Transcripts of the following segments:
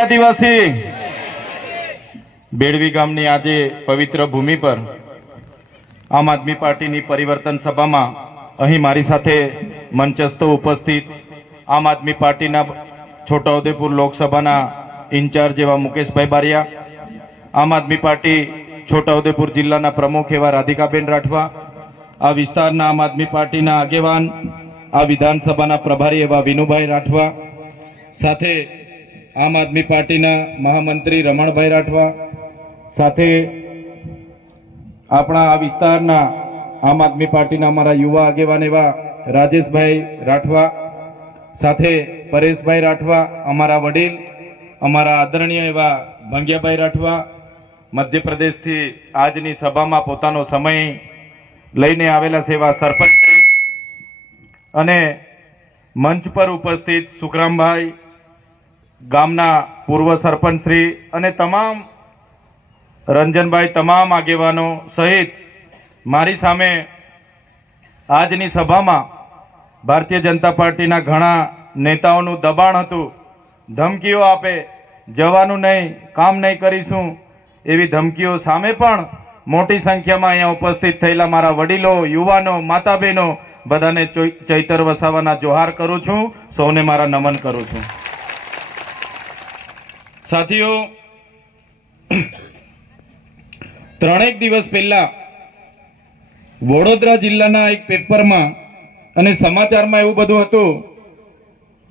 આદિવાસી બેડવી ગામની આજે પવિત્ર ભૂમિ પર આમ આદમી પાર્ટીની પરિવર્તન સભામાં અહીં મારી સાથે મંચસ્થ ઉપસ્થિત આમ આદમી પાર્ટીના છોટાઉદેપુર લોકસભાના ઇન્ચાર્જ એવા મુકેશભાઈ બારિયા, આમ આદમી પાર્ટી છોટાઉદેપુર જિલ્લાના પ્રમુખ એવા રાધિકાબેન રાઠવા, આ વિસ્તારના આમ આદમી પાર્ટીના આગેવાન, આ વિધાનસભાના પ્રભારી એવા વિનુભાઈ રાઠવા, સાથે આમ આદમી પાર્ટીના મહામંત્રી રમણભાઈ રાઠવા, સાથે આપણા આ વિસ્તારના આમ આદમી પાર્ટીના અમારા યુવા આગેવાન એવા રાજેશભાઈ રાઠવા, સાથે પરેશભાઈ રાઠવા, અમારા વડીલ, અમારા આદરણીય એવા ભંગ્યાભાઈ રાઠવા, મધ્યપ્રદેશથી આજની સભામાં પોતાનો સમય લઈને આવેલા સેવા સરપંચ અને મંચ પર ઉપસ્થિત સુખરામભાઈ, ગામના પૂર્વ સરપંચ શ્રી અને તમામ રંજનભાઈ, તમામ આગેવાનો સહિત મારી સામે આજની સભામાં ભારતીય જનતા પાર્ટીના ઘણા નેતાઓનું દબાણ હતું, ધમકીઓ આપે, જવાનું નહીં, કામ નહીં કરીશું, એવી ધમકીઓ સામે પણ મોટી સંખ્યામાં અહીંયા ઉપસ્થિત થયેલા મારા વડીલો, યુવાનો, માતા બહેનો બધાને ચૈતર વસાવાના જોહાર કરું છું, સૌને મારા નમન કરું છું. સાથીઓ, ત્રણેક દિવસ પહેલા વડોદરા જિલ્લાના એક પેપરમાં અને સમાચારમાં એવું બધું હતું,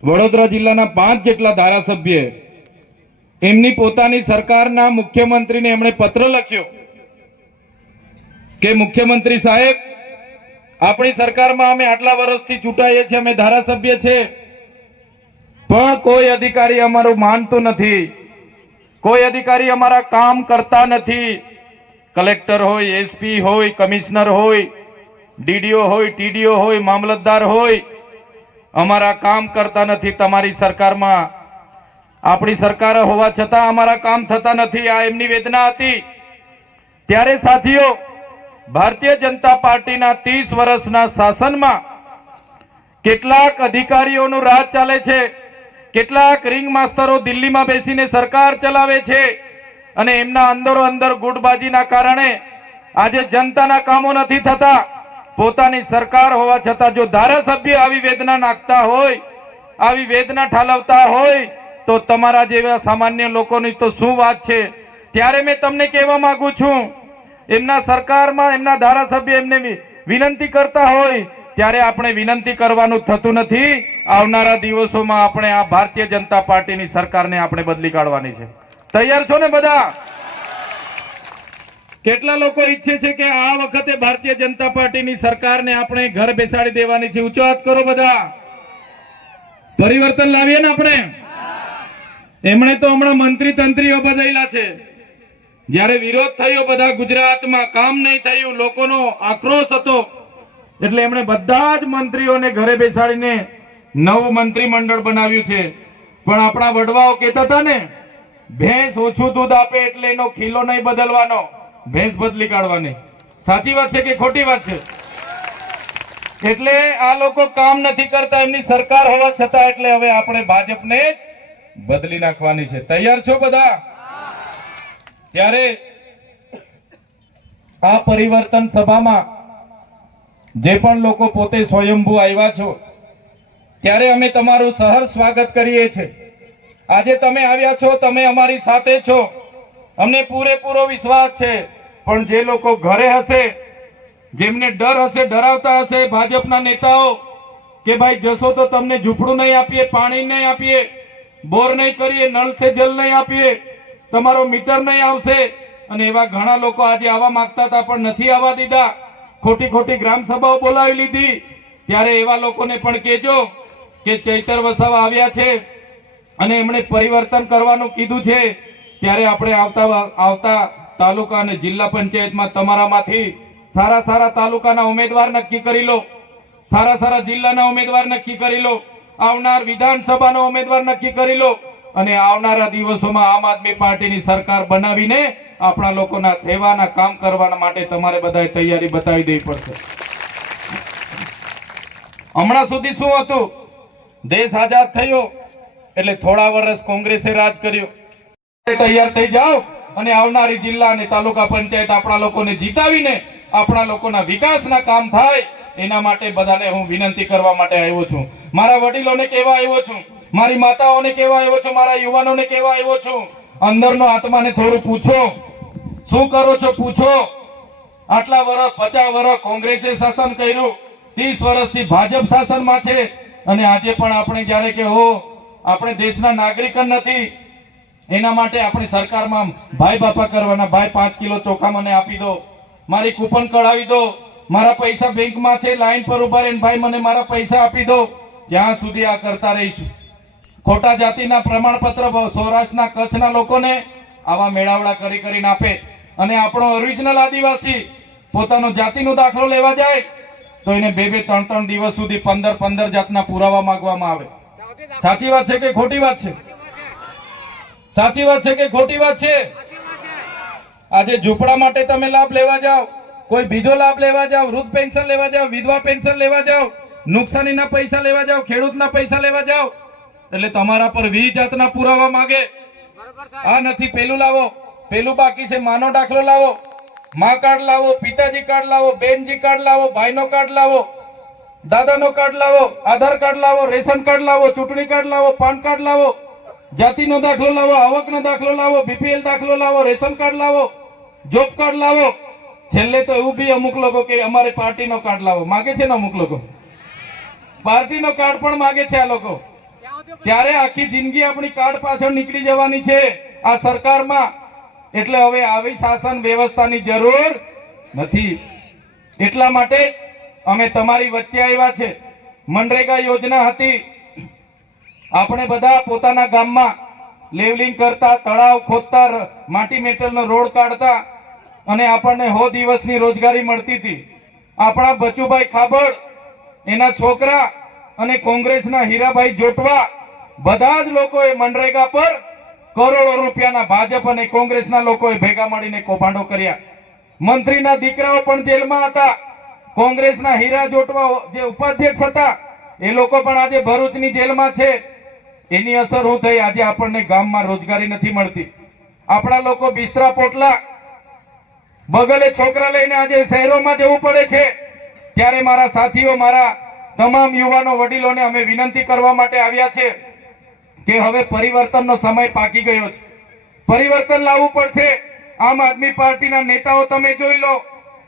વડોદરા જિલ્લાના 5 જેટલા ધારાસભ્ય એમની પોતાની સરકારના મુખ્યમંત્રીને એમણે પત્ર લખ્યો કે મુખ્યમંત્રી સાહેબ, આપણી સરકારમાં અમે આટલા વર્ષથી ચૂંટાઈએ છીએ, અમે ધારાસભ્ય છે, પણ કોઈ અધિકારી અમારું માનતું નથી, કોઈ અધિકારી અમારા કામ કરતા નથી. કલેક્ટર હોય, એસપી હોય, કમિશનર હોય, ડીડીઓ હોય, ટીડીઓ હોય, મામલતદાર હોય, અમારા કામ કરતા નથી તમારી સરકારમાં. આપણી સરકાર હોવા છતાં અમારા કામ થતા નથી. આ એમની વેદના હતી. ત્યારે સાથીઓ, ભારતીય જનતા પાર્ટીના 30 વર્ષના શાસનમાં કેટલાક અધિકારીઓનું રાજ ચાલે છે, કેટલાક રિંગ માસ્ટરો દિલ્હીમાં બેસીને સરકાર ચલાવે છે અને એમના અંદરો અંદર ગુટબાજીના કારણે આજે જનતાના કામો નથી થતા. પોતાની સરકાર હોવા છતાં જો ધારાસભ્ય આવી વેદના નાખતા હોય, આવી વેદના ઠાલવતા હોય, તો તમારા જેવા સામાન્ય લોકોની તો શું વાત છે. ત્યારે મેં તમને કહેવા માંગુ છું, એમના સરકારમાં એમના ધારાસભ્ય એમને વિનંતી કરતા હોય ત્યારે આપણે વિનંતી કરવાનું થતું નથી. આવનારા દિવસોમાં આપણે આ ભારતીય જનતા પાર્ટીની સરકારને આપણે બદલી કાઢવાની છે. તૈયાર છો ને બધા? કેટલા લોકો ઈચ્છે છે કે આ વખતે ભારતીય જનતા પાર્ટીની સરકારને આપણે ઘર બેસાડી દેવાની છે? ઊંચો હાથ કરો બધા. પરિવર્તન લાવીએ ને આપણે. એમણે તો હમણાં મંત્રી તંત્રીઓ બદલ્યા છે. જ્યારે વિરોધ થયો બધા ગુજરાતમાં, કામ નહીં થયું, લોકોનો આક્રોશ હતો, એટલે એમણે બધા જ મંત્રીઓને ઘરે બેસાડીને નવું મંત્રીમંડળ બનાવ્યું છે. પણ આપણા વડવાઓ કહેતા હતા ને, ભેંસ ઓછું દૂધ આપે એટલે એનો ખીલો નહીં બદલવાનો, ભેંસ બદલી કાઢવાની. સાચી વાત છે કે ખોટી વાત છે? એટલે આ લોકો કામ નથી કરતા એમની સરકાર હોવા છતાં, એટલે હવે આપણે ભાજપને બદલી નાખવાની છે. તૈયાર છો બધા? ત્યારે આ પરિવર્તન સભામાં જે પણ લોકો પોતે સ્વયંભૂ આવ્યા છો, ત્યારે અમે તમારું સહર્ષ સ્વાગત કરીએ છીએ. આજે તમે આવ્યા છો, તમે અમારી સાથે છો, અમને પૂરેપૂરો વિશ્વાસ છે. પણ જે લોકો ઘરે હશે, જેમને ડર હશે, ડરાવતા હશે ભાજપના નેતાઓ કે ભાઈ જશો તો તમને ઝૂંપડું નહીં આપીએ, પાણી નહીં આપીએ, બોર નહીં કરીએ, નળ સે જલ નહીં આપીએ, તમારો મીટર નહીં આવશે, અને એવા ઘણા લોકો આજે આવવા માંગતા હતા પણ નથી આવવા દીધા, ખોટી ખોટી ગ્રામ સભાઓ બોલાવી લીધી. ત્યારે એવા લોકોને પણ કહેજો કે ચૈતર વસાવા આવ્યા છે અને એમણે પરિવર્તન કરવાનું કીધું છે. ત્યારે આપણે આવતા તાલુકા અને જિલ્લા પંચાયતમાં તમારામાંથી સારા સારા તાલુકાના ઉમેદવાર નક્કી કરી લો, સારા સારા જિલ્લાના ઉમેદવાર નક્કી કરી લો, આવનાર વિધાનસભાનો ઉમેદવાર નક્કી કરી લો, અને આવનારા દિવસોમાં આમ આદમી પાર્ટીની સરકાર બનાવીને આપણા લોકોના સેવાના કામ કરવા માટે તમારે બધાએ તૈયારી બતાવી દેવી પડશે. હમણાં સુધી શું હતું? દેશ આઝાદ થયો એટલે થોડા વર્ષ કોંગ્રેસે રાજ કર્યું. તૈયાર થઈ જાઓ અને આવનારી જિલ્લા અને તાલુકા પંચાયત આપણા લોકોને જીતાવીને આપણા લોકોના વિકાસના કામ થાય એના માટે બધાને હું વિનંતી કરવા માટે આવ્યો છું. મારા વડીલોને કહેવા આવ્યો છું, મારી માતાઓને કહેવા આવ્યો છું, મારા યુવાનોને કહેવા આવ્યો છું, અંદરનો આત્માને થોડું પૂછો, શું કરો છો પૂછો. આટલા વર્ષ 50 વર્ષ કોંગ્રેસે શાસન કર્યું, 30 વર્ષથી ભાજપ શાસનમાં છે અને આજે પણ આપણે જ્યારે કે હો આપણે દેશના નાગરિક જ નથી એના માટે આપણી સરકારમાં ભાઈ બાપા કરવાના. ભાઈ 5 કિલો ચોખા મને આપી દો, મારી કૂપન કઢાવી દો, મારા પૈસા બેંકમાં છે લાઈન પર ઉભા રહીને ભાઈ મને મારા પૈસા આપી દો. ત્યાં સુધી આ કરતા રહીશું. ખોટા જાતિના પ્રમાણપત્ર સૌરાષ્ટ્રના કચ્છના લોકોને આવા મેળાવડા કરી કરીને આપે અને આપણો ઓરિજિનલ આદિવાસી પોતાનો જાતિનો દાખલો લેવા જાય તો એને 2-3 દિવસ સુધી 15 જાતના પુરાવા માંગવામાં આવે. સાચી વાત છે કે ખોટી વાત છે? સાચી વાત છે કે ખોટી વાત છે? આજે ઝૂંપડા માટે તમે લાભ લેવા જાઓ, કોઈ બીજો લાભ લેવા જાઓ, વૃદ્ધ પેન્શન લેવા જાઓ, વિધવા પેન્શન લેવા જાઓ, નુકસાનીના પૈસા લેવા જાઓ, ખેડૂતના પૈસા લેવા જાઓ એટલે તમારા પર 20 જાતના પુરાવા માંગે. આ નથી, પેલું લાવો, પેલું બાકી છે, માનો દાખલો લાવો, માં કાર્ડ લાવો, પિતાજી કાર્ડ લાવો, બેનજી કાર્ડ લાવો, ભાઈનો કાર્ડ લાવો, દાદાનો કાર્ડ લાવો, આધાર કાર્ડ લાવો, રેશન કાર્ડ લાવો, ચૂંટણી કાર્ડ લાવો, પાન કાર્ડ લાવો, જાતિનો દાખલો લાવો, આવકનો દાખલો લાવો, બીપીએલ દાખલો લાવો, રેશન કાર્ડ લાવો, જોબ કાર્ડ લાવો. છેલ્લે તો એવું બી અમુક લોકો કે અમારે પાર્ટીનો કાર્ડ લાવો માગે છે ને, અમુક લોકો પાર્ટીનો કાર્ડ પણ માગે છે આ લોકો. ત્યારે આખી જિંદગી આપણી કાર્ડ પાછળ નીકળી જવાની છે આ સરકારમાં. એટલે હવે આવી શાસન વ્યવસ્થાની જરૂર નથી. એટલા માટે અમે તમારી વચ્ચે આવ્યા છે. મનરેગા યોજના હતી, આપણે બધા પોતાના ગામમાં લેવલિંગ કરતા, તળાવ ખોદતા, માટી મેટલનો રોડ કાઢતા અને આપણને 100 દિવસની રોજગારી મળતી હતી. આપણા બચુભાઈ ખાબડ, એના છોકરા અને કોંગ્રેસના હીરાભાઈ જોટવા બધા જ લોકોએ મનરેગા પર કરોડો રૂપિયાના ભાજપ અને કોંગ્રેસના લોકોએ ભેગા મળીને કૌભાંડો કર્યા. મંત્રીના દીકરાઓ પણ જેલમાં હતા. કોંગ્રેસના હીરા જોટવા જે ઉપાધ્યક્ષ હતા એ લોકો પણ આજે ભરૂચની જેલમાં છે. એની અસર શું થઈ? આજે આપણને ગામમાં રોજગારી નથી મળતી. આપણા લોકો બિસ્તરા પોટલા બગલે છોકરા લઈને આજે શહેરોમાં જવું પડે છે. ત્યારે મારા સાથીઓ, મારા તમામ યુવાનો વડીલોને અમે વિનંતી કરવા માટે આવ્યા છે કે હવે પરિવર્તનનો સમય પાકી ગયો છે. પરિવર્તન લાવવું પડશે. આમ આદમી પાર્ટીના નેતાઓ તમે જોઈ લો,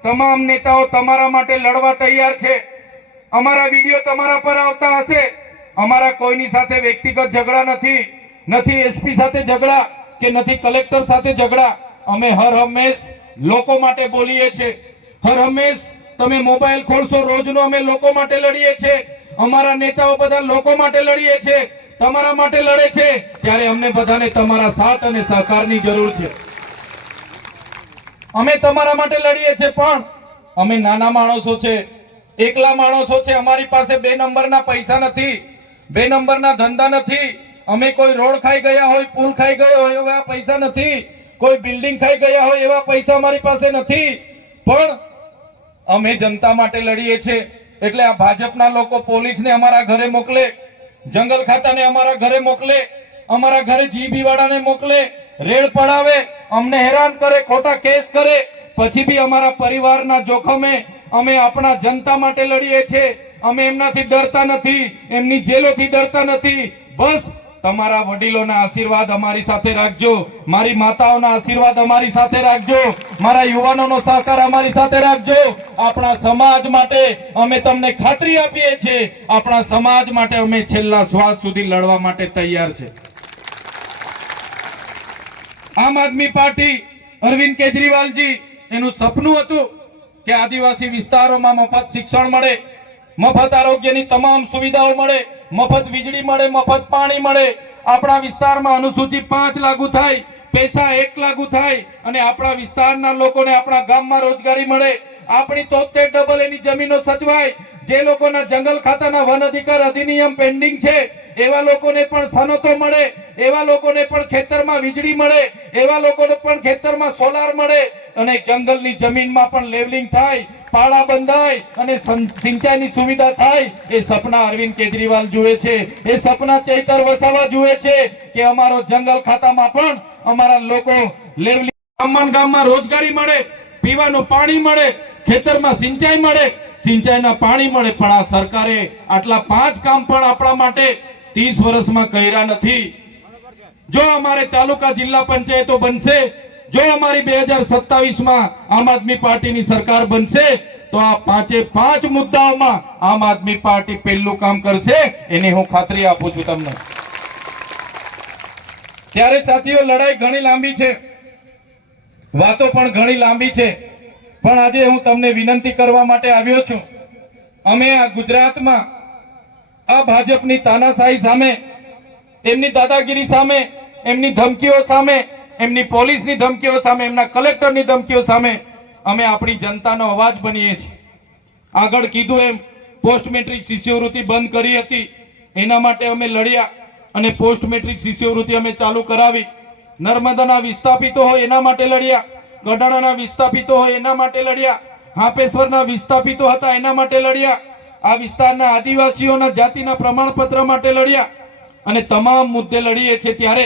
તમામ નેતાઓ તમારા માટે લડવા તૈયાર છે. અમારા વિડીયો તમારા પર આવતા હશે. અમારા કોઈની સાથે વ્યક્તિગત ઝઘડા નથી, નથી એસપી સાથે ઝઘડા કે નથી કલેક્ટર સાથે ઝઘડા. અમે હર હંમેશ લોકો માટે બોલીએ છીએ. હર હંમેશ તમે મોબાઈલ ખોલશો રોજનો અમે લોકો માટે લડીએ છીએ. અમારા નેતાઓ બધા લોકો માટે લડીએ છીએ, તમારા માટે લડે છે. ત્યારે અમને બધાને તમારા સાથ અને સહકારની જરૂર છે. અમે તમારા માટે લડીએ છીએ પણ અમે નાના માણસો છે, એકલા માણસો છે. અમારી પાસે 2 નંબરના પૈસા નથી, 2 નંબરના ધંધા નથી. અમે કોઈ રોડ ખાઈ ગયા હોય, પુલ ખાઈ ગયો હોય એવા પૈસા નથી, કોઈ બિલ્ડિંગ ખાઈ ગયા હોય એવા પૈસા અમારી પાસે નથી. પણ અમે જનતા માટે લડીએ છીએ. એટલે આ ભાજપના લોકો પોલીસને અમારા ઘરે મોકલે, જંગલ ખાતાને અમારા ઘરે મોકલે, અમારા ઘરે જીબી વાળાને મોકલે, રેડ પડાવે, અમને હેરાન કરે, ખોટા કેસ કરે, પછી બી અમારા પરિવારના જોખમે અમે આપણા જનતા માટે લડીએ છીએ. અમે એમનાથી ડરતા નથી, એમની જેલોથી ડરતા નથી. બસ તમારા વડીલોના આશીર્વાદ અમારી સાથે રાખજો, મારી માતાઓના આશીર્વાદ અમારી સાથે રાખજો, મારા યુવાનોનો સહકાર અમારી સાથે રાખજો. આપણા સમાજ માટે અમે તમને ખાતરી આપીએ છીએ, આપણા સમાજ માટે અમે છેલ્લા શ્વાસ સુધી લડવા માટે તૈયાર છે. આમ આદમી પાર્ટી, અરવિંદ કેજરીવાલજી, એનું સપનું હતું કે આદિવાસી વિસ્તારોમાં મફત શિક્ષણ મળે, મફત આરોગ્યની તમામ સુવિધાઓ મળે, મફત વીજળી મળે, મફત પાણી મળે. આપણા વિસ્તારમાં અનુસૂચિ 5 લાગુ થાય, પૈસા 1 લાગુ થાય અને આપણા વિસ્તારના લોકોને આપણા ગામમાં રોજગારી મળે. આપણી 73 એની જમીનો સચવાય. જે લોકોના જંગલ ખાતાના વન અધિકાર અધિનિયમ પેન્ડિંગ છે એવા લોકોને પણ સનતો મળે, એવા લોકોને પણ ખેતરમાં વીજળી મળે, એવા લોકોને પણ ખેતરમાં સોલાર મળે અને જંગલની જમીનમાં પણ લેવલિંગ થાય, પાળા બંધાય અને સિંચાઈની સુવિધા થાય. એ સપના અરવિંદ કેજરીવાલ જુએ છે. એ સપના ચૈતર વસાવા જુએ છે કે અમારો જંગલ ખાતામાં પણ અમારા લોકો લેવલિંગ, ગામમાં રોજગારી મળે, પીવાનું પાણી મળે, ખેતરમાં સિંચાઈ મળે, સિંચાઈના પાણી મળે. પણ આ સરકારે આટલા 5 કામ પણ આપણા માટે 30 વર્ષમાં કર્યા નથી. જો અમારે તાલુકા જિલ્લા પંચાયતો બનશે, જો અમારી 2027માં આમ આદમી પાર્ટીની સરકાર બનશે તો આ 5 મુદ્દાઓમાં આમ આદમી પાર્ટી પહેલું કામ કરશે, એની હું ખાતરી આપું છું તમને. ત્યારે સાથીઓ, લડાઈ ઘણી લાંબી છે, વાતો પણ ઘણી લાંબી છે, પણ આજે હું તમને વિનંતી કરવા માટે આવ્યો છું. અમે આ ગુજરાતમાં આ ભાજપની તાનાશાહી સામે, એમની દાદાગીરી સામે, એમની ધમકીઓ સામે, એમની પોલીસની ધમકીઓ સામે, એમના કલેક્ટરની ધમકીઓ સામે અમે આપણી જનતાનો અવાજ બનીએ છીએ. આગળ કીધું એમ પોસ્ટ મેટ્રિક શિષ્યવૃત્તિ બંધ કરી હતી, એના માટે અમે લડ્યા અને પોસ્ટ મેટ્રિક શિષ્યવૃત્તિ અમે ચાલુ કરાવી. નર્મદાના વિસ્થાપિતો હોય એના માટે લડ્યા, ગઢડાના વિસ્થાપિતો હોય એના માટે લડ્યા, હાપેશ્વરના વિસ્થાપિતો હતા એના માટે લડ્યા, આ વિસ્તારના આદિવાસીઓના જાતિના પ્રમાણપત્ર માટે લડ્યા અને તમામ મુદ્દે લડીએ છીએ. ત્યારે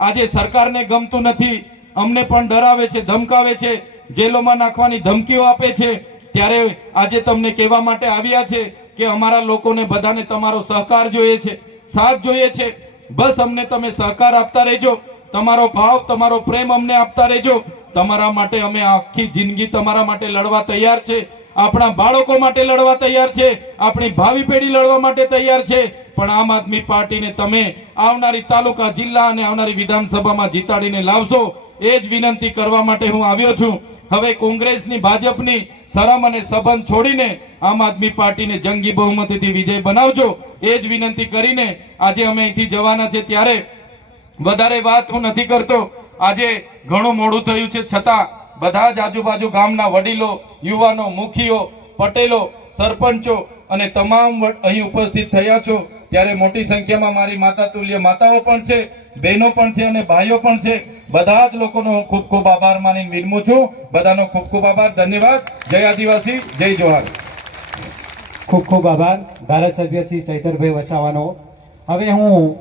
આજે સરકારને ગમતું નથી, અમને પણ ડરાવે છે, ધમકાવે છે, જેલોમાં નાખવાની ધમકીઓ આપે છે. ત્યારે આજે તમને કહેવા માટે આવ્યા છે કે અમારા લોકોને બધાને તમારો સહકાર જોઈએ છે, સાથ જોઈએ છે. બસ અમને તમે સહકાર આપતા રહેજો, તમારો ભાવ, તમારો પ્રેમ અમને આપતા રહેજો. તમારા માટે અમે આખી જિંદગી તમારા માટે લડવા તૈયાર છે, આપણા બાળકો માટે લડવા તૈયાર છે, આપણી ભાવિ પેઢી લડવા માટે તૈયાર છે. પણ આમ આદમી પાર્ટીને તમે આવનારી તાલુકા, જિલ્લા અને આવનારી વિધાનસભામાં જીતાડીને લાવશો, એ જ વિનંતી કરવા માટે હું આવ્યો છું. હવે કોંગ્રેસની, ભાજપની શરમ અને સંબંધ છોડીને આમ આદમી પાર્ટીને જંગી બહુમતીથી વિજય બનાવજો, એ જ વિનંતી કરીને આજે અમે અહીંથી જવાના છે. ત્યારે વધારે વાત હું નથી કરતો. આજે ઘણું મોડું થયું છે, છતાં બધા જ આજુબાજુ ગામના વડીલો, યુવાનો, મુખીઓ, પટેલો, સરપંચો અને તમામ અહીં ઉપસ્થિત થયા છો. ત્યારે મોટી સંખ્યામાં મારી માતા તુલ્ય માતાઓ પણ છે, બહેનો પણ છે અને ભાઈઓ પણ છે. બધા જ લોકોનો હું ખૂબ ખૂબ આભાર માનીને વિરમું છું. બધાનો ખૂબ ખૂબ આભાર, ધન્યવાદ. જય આદિવાસી, જય જોહાર. ખૂબ ખૂબ આભાર ધારાસભ્ય શ્રી ચૈતરભાઈ વસાવાનો. હવે હું